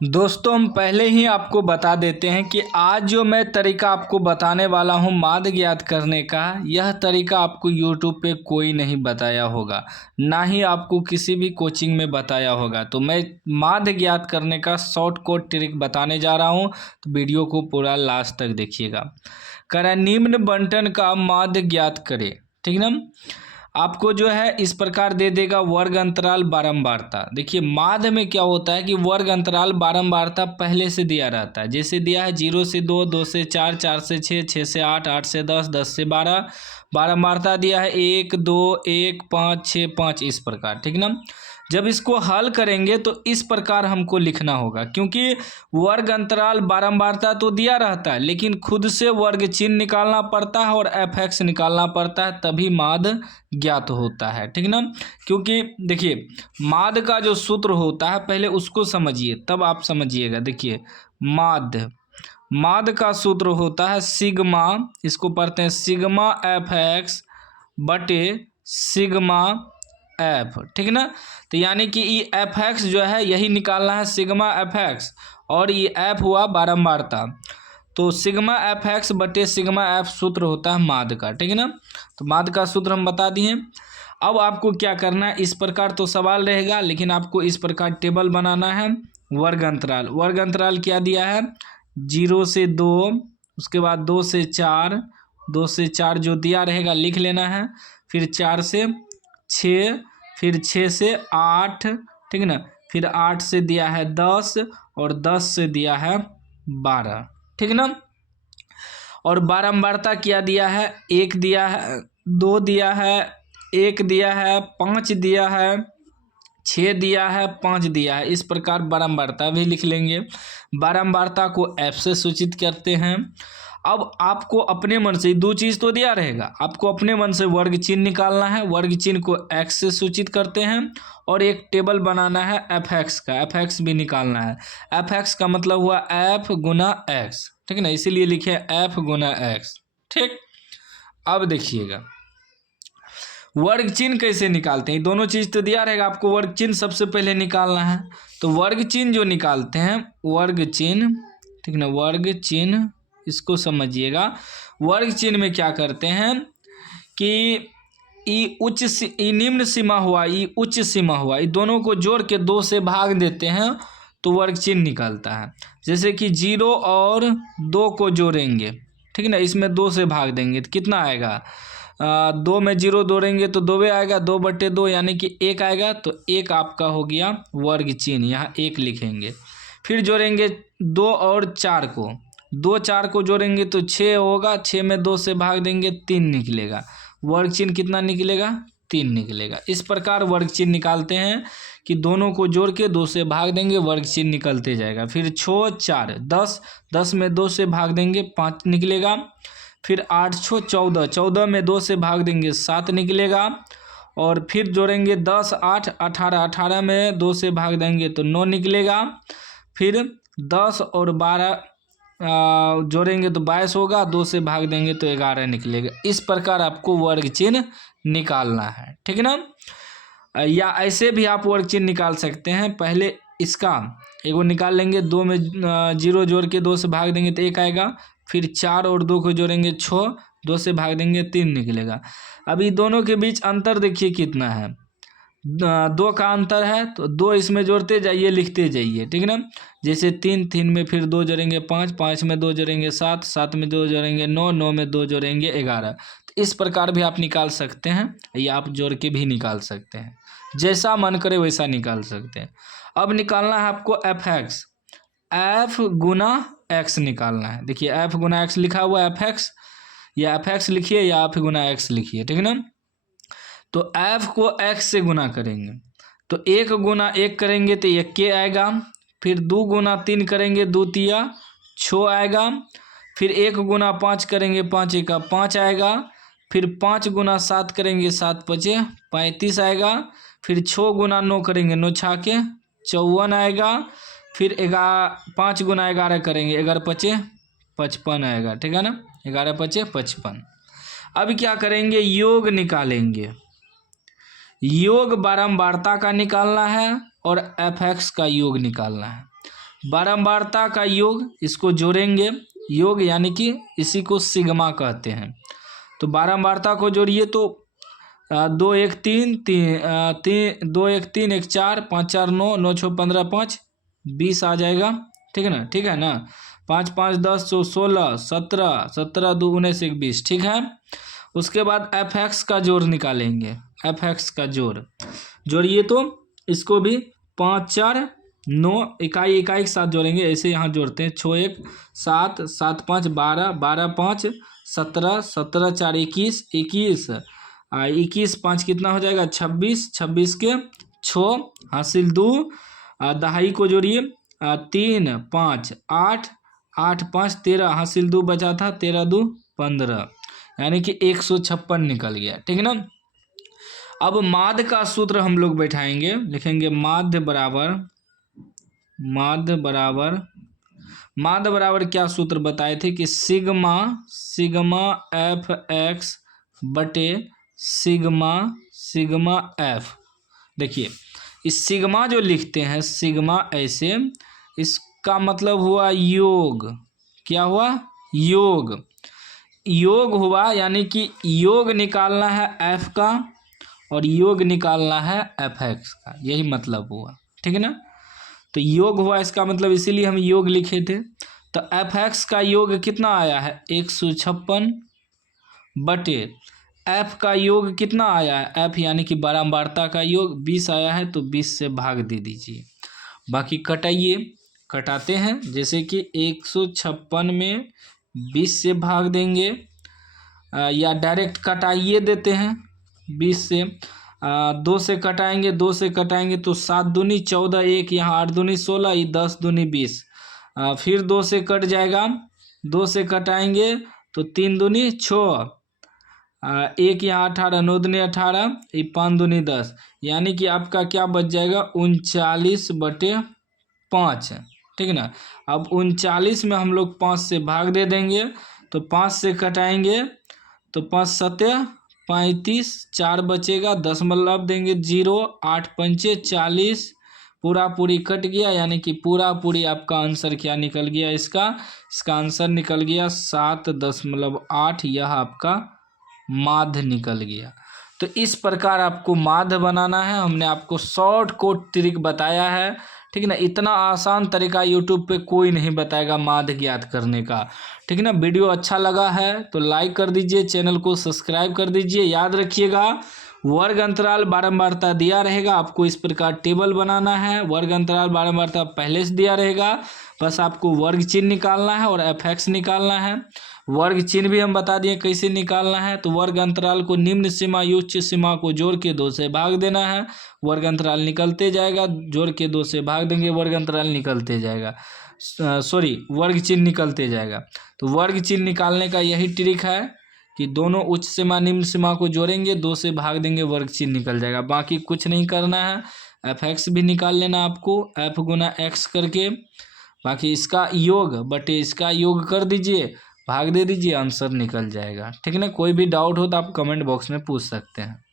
दोस्तों हम पहले ही आपको बता देते हैं कि आज जो मैं तरीका आपको बताने वाला हूं माध्य ज्ञात करने का, यह तरीका आपको YouTube पे कोई नहीं बताया होगा, ना ही आपको किसी भी कोचिंग में बताया होगा। तो मैं माध्य ज्ञात करने का शॉर्ट कोट ट्रिक बताने जा रहा हूं, तो वीडियो को पूरा लास्ट तक देखिएगा। करें निम्न बंटन का माध्य ज्ञात करें, ठीक ना। आपको जो है इस प्रकार दे देगा वर्ग अंतराल बारंबारता। देखिए माध्य में क्या होता है कि वर्ग अंतराल बारंबारता पहले से दिया रहता है। जैसे दिया है 0 से 2, 2 से 4, 4 से 6, 6 से 8, 8 से 10, 10 से 12। बारंबारता दिया है 1, 2, 1, 5, 6, 5 इस प्रकार, ठीक ना। जब इसको हल करेंगे तो इस प्रकार हमको लिखना होगा, क्योंकि वर्ग अंतराल बारंबारता तो दिया रहता है लेकिन खुद से वर्ग चिन्ह निकालना पड़ता है और fx निकालना पड़ता है, तभी माध्य ज्ञात होता है, ठीक ना। क्योंकि देखिए माध्य का जो सूत्र होता है पहले उसको समझिए तब आप समझिएगा। देखिए माध्य का सूत्र होता है सिग्मा, इसको पढ़ते हैं सिग्मा fx बटे सिग्मा f, ठीक ना। तो यानी कि ये fx जो है यही निकालना है सिग्मा fx, और ये f हुआ बारंबारता, तो सिग्मा fx बटे सिग्मा f सूत्र होता है माध्य का, ठीक है ना। तो माध्य का सूत्र हम बता दिए। अब आपको क्या करना है, इस प्रकार तो सवाल रहेगा लेकिन आपको इस प्रकार टेबल बनाना है। वर्ग अंतराल क्या दिया है 0 से 2, उसके बाद 2 से 4, 2 से 4 जो दिया रहेगा लिख लेना है, फिर 4 से 6, फिर 6 से 8, ठीक है ना। फिर 8 से दिया है 10 और 10 से दिया है 12, ठीक ना। और बारंबारता क्या दिया है, 1 दिया है, 2 दिया है, 1 दिया है, 5 दिया है, 6 दिया है, 5 दिया है। इस प्रकार बारंबारता भी लिख लेंगे। बारंबारता को f से सूचित करते हैं। अब आपको अपने मन से दो चीज़ तो दिया रहेगा, आपको अपने मन से वर्ग चिन्ह निकालना है। वर्ग चिन्ह को x से सूचित करते हैं और एक टेबल बनाना है fx का, fx भी निकालना है। fx का मतलब हुआ f गुना x, ठीक है ना, इसीलिए लिखे f गुना x, ठीक। अब देखिएगा वर्ग चिन्ह कैसे निकालते हैं, दोनों चीज़ तो दिया रहेगा, आपको वर्ग चिन्ह सबसे पहले निकालना है। तो वर्ग चिन्ह जो निकालते हैं, वर्ग चिन्ह, ठीक ना, वर्ग चिन्ह इसको समझिएगा। वर्ग चिन्ह में क्या करते हैं कि ई निम्न सीमा हुआ, ई उच्च सीमा हुआ, ये दोनों को जोड़ के 2 से भाग देते हैं तो वर्ग चिन्ह निकलता है। जैसे कि 0 और 2 को जोड़ेंगे, ठीक है ना, इसमें 2 से भाग देंगे तो कितना आएगा, 2 में 0 जोड़ेंगे तो 2 आएगा, 2/2 यानी कि 1 आएगा। तो 1 आपका हो गया वर्ग चिन्ह, यहाँ 1 लिखेंगे। फिर जोड़ेंगे 2 और 4 को, 2 4 को जोड़ेंगे तो 6 होगा, 6 में 2 से भाग देंगे 3 निकलेगा। वर्ग चिन्ह कितना निकलेगा, 3 निकलेगा। इस प्रकार वर्ग चिन्ह निकालते हैं कि दोनों को जोड़ के 2 से भाग देंगे, वर्ग चिन्ह निकलते जाएगा। फिर 6 4 10, 10 में 2 से भाग देंगे 5 निकलेगा। फिर 8 6 14, 14 में 2 से भाग देंगे 7 निकलेगा। और फिर जोड़ेंगे 10 8 18, 18 में 2 से भाग देंगे तो 9 निकलेगा। फिर 10 और 12 जोड़ेंगे तो 22 होगा, 2 से भाग देंगे तो 11 निकलेगा। इस प्रकार आपको वर्ग चिन्ह निकालना है, ठीक है ना। या ऐसे भी आप वर्ग चिन्ह निकाल सकते हैं। पहले इसका एगो निकाल लेंगे, 2 में 0 जोड़ के 2 से भाग देंगे तो 1 आएगा। फिर 4 और 2 को जोड़ेंगे 6, 2 से भाग देंगे 3 निकलेगा। अभी दोनों के बीच अंतर देखिए कितना है, 2 का अंतर है, तो 2 इसमें जोड़ते जाइए, लिखते जाइए, ठीक है ना। जैसे 3 3 में फिर 2 जोड़ेंगे 5, 5 में 2 जोड़ेंगे 7, 7 में 2 जोड़ेंगे 9, 9 में 2 जोड़ेंगे 11। तो इस प्रकार भी आप निकाल सकते हैं, या आप जोड़ के भी निकाल सकते हैं, जैसा मन करे वैसा निकाल सकते हैं। अब निकालना है आपको fx, f गुना x निकालना है। देखिए f गुना x लिखा हुआ है fx, या fx लिखिए या f गुना x लिखिए, ठीक है ना। तो f को x से गुना करेंगे तो 1 गुना 1 करेंगे तो 1 के आएगा। फिर 2 गुना 3 करेंगे 2 तिया 6 आएगा। फिर 1 गुना 5 करेंगे 5 एका 5 आएगा। फिर 5 गुना 7 करेंगे 7 पचे 35 आएगा। फिर 6 गुना 9 करेंगे 9 छाके 54 आएगा। फिर 5 गुना 11 करेंगे 11 पचे 55 आएगा, ठीक है ना, 11 पचे 55। अब क्या करेंगे, योग निकालेंगे। योग बारंबारता का निकालना है और fx का योग निकालना है। बारंबारता का योग, इसको जोड़ेंगे, योग यानी कि इसी को सिग्मा कहते हैं। तो बारंबारता को जोड़िए तो 2 1 3 3 2 1 3 1 4 5 4 9 9 6 15 5 20 आ जाएगा। ठीक है ना 5 5 10 16 17 17 2 19 1 20। ठीक है। उसके बाद एफ एक्स का जोड़ निकालेंगे। एफ एक्स का जोड़िए तो इसको भी 5 4 9 इकाई के साथ जोड़ेंगे। ऐसे यहाँ जोड़ते हैं 6 1 7 7 5 12 12 5 17 17 4 21 21 21 5 कितना हो जाएगा 26 26 के 6 हासिल 2 दहाई को जोड़िए 3 5 8 8 5 13 हासिल 2 बचा था 13 2 15 यानी कि 156 निकल गया। ठीक है ना। अब माध्य का सूत्र हम लोग बैठाएंगे, लिखेंगे माध्य बराबर क्या सूत्र बताए थे कि सिग्मा एफ एक्स बटे सिग्मा एफ। देखिए इस सिग्मा जो लिखते हैं सिग्मा ऐसे, इसका मतलब हुआ योग। क्या हुआ? योग हुआ, यानी कि योग निकालना है एफ का और योग निकालना है एफ एक्स का, यही मतलब हुआ। ठीक है ना। तो योग हुआ इसका मतलब, इसीलिए हम योग लिखे थे। तो एफ एक्स का योग कितना आया है 156 बटे एफ का योग कितना आया है, एफ यानी कि बारंबारता का योग 20 आया है, तो 20 से भाग दे दीजिए। बाकी कटाते हैं, जैसे कि 156 में 20 से भाग देंगे या डायरेक्ट कटाइए देते हैं 20 से 2 से कटाएंगे तो 7 दूनी 14 1 यहाँ 8 दूनी 16 ये 10 दूनी 20 फिर 2 से कट जाएगा, 2 से कटाएंगे तो 3 दूनी 6 1 यहाँ 18 9 दूनी 18 ये 5 दूनी 10 यानी कि आपका क्या बच जाएगा 39/5। ठीक है ना। अब 39 में हम लोग 5 से भाग दे देंगे तो 5 से कटाएंगे तो 5 7 35 4 बचेगा, 10 मतलब देंगे 0 8 5 40 पूरी कट गया, यानी कि पूरी आपका आंसर क्या निकल गया, इसका आंसर निकल गया 7.8। यह आपका माध्य निकल गया। तो इस प्रकार आपको माध्य बनाना है। हमने आपको शॉर्ट कोट ट्रिक बताया है। ठीक है ना। इतना आसान तरीका यूट्यूब पे कोई नहीं बताएगा माध्य ज्ञात करने का। ठीक है ना। वीडियो अच्छा लगा है तो लाइक कर दीजिए, चैनल को सब्सक्राइब कर दीजिए। याद रखिएगा वर्ग अंतराल बारंबारता दिया रहेगा, आपको इस प्रकार टेबल बनाना है। वर्ग अंतराल बारंबारता पहले से दिया रहेगा, बस आपको वर्ग चिन्ह निकालना है और एफ एक्स निकालना है। वर्ग चिन्ह भी हम बता दिए कैसे निकालना है। तो वर्ग अंतराल को निम्न सीमा उच्च सीमा को जोड़ के 2 से भाग देना है, वर्ग अंतराल निकलते जाएगा, जोड़ के 2 से भाग देंगे, वर्ग अंतराल निकलते जाएगा, वर्ग चिन्ह निकलते जाएगा। तो वर्ग चिन्ह निकालने का यही ट्रिक है कि दोनों उच्च सीमा निम्न सीमा को जोड़ेंगे, 2 से भाग देंगे, वर्ग चिन्ह निकल जाएगा। बाकी कुछ नहीं करना है। एफ एक्स भी निकाल लेना आपको, एफ गुना एक्स करके, बाकी इसका योग बटे इसका योग कर दीजिए, भाग दे दीजिए, आंसर निकल जाएगा। ठीक है ना। कोई भी डाउट हो तो आप कमेंट बॉक्स में पूछ सकते हैं।